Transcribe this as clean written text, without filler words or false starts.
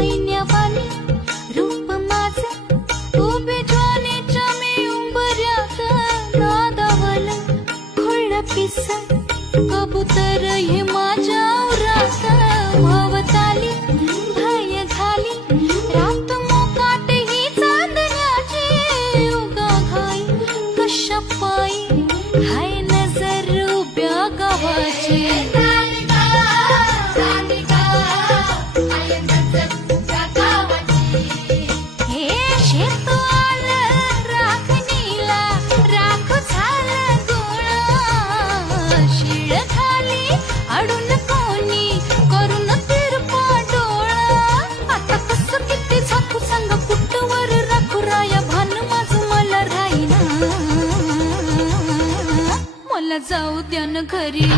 ऐन्यावानी रूप माझं उभे ज्वानेच्या मी उंबऱ्यात नादावलं खुळं पिस कबूतर हे माझ्या उरात वावताली भय झाली रात मोकाट ही चांदण्याची उगा घाई कशा पायी हाय नजर उभ्या गावाची अडून कोणी करून तिरपा डोळा आता कसं किती झाकू सांग कुठवर राखू राया भान माझं मला राहीना मला जाऊ द्या न घरी